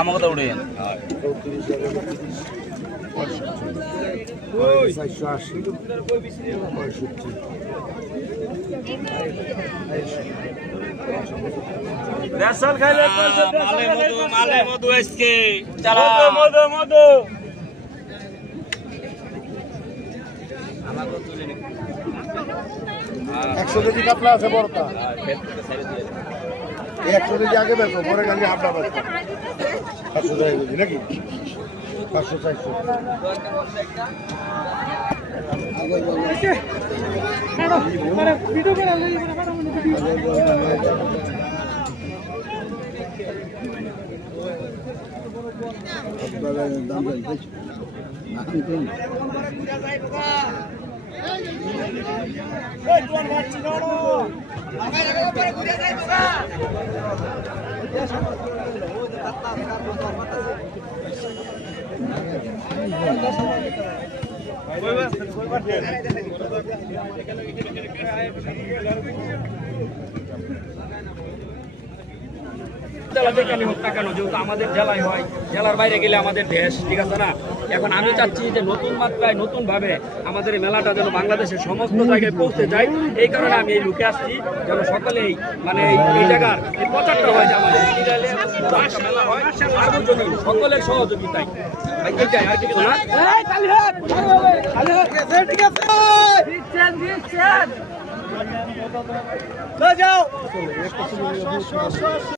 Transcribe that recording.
আমাকে তো উঠে 480 খাইলে মালে মধু আজকে মধু মধু 100 কেজি কাতলা আছে বড়টা 100 কেজি আগে বেচো পরে খালি হাফটা বেচো 500 টাকা কেজি নাকি 500 400 ভিডিও করে দাম যেহেতু আমাদের জেলায় হয়, জেলার বাইরে গেলে আমাদের দেশ, ঠিক আছে না? এখন আমি চাচ্ছি যে নতুন মাত্রায় নতুন ভাবে আমাদের এই মেলাটা যেন বাংলাদেশের সমস্ত জায়গায় পৌঁছে যায়। এই কারণে আমি এই লুকে আসছি, যেন সকলেই মানে এই জায়গার এই প্রচারটা হয় যে আমাদের মেলা হয় সকলের সহযোগিতায়। আর কিছু না।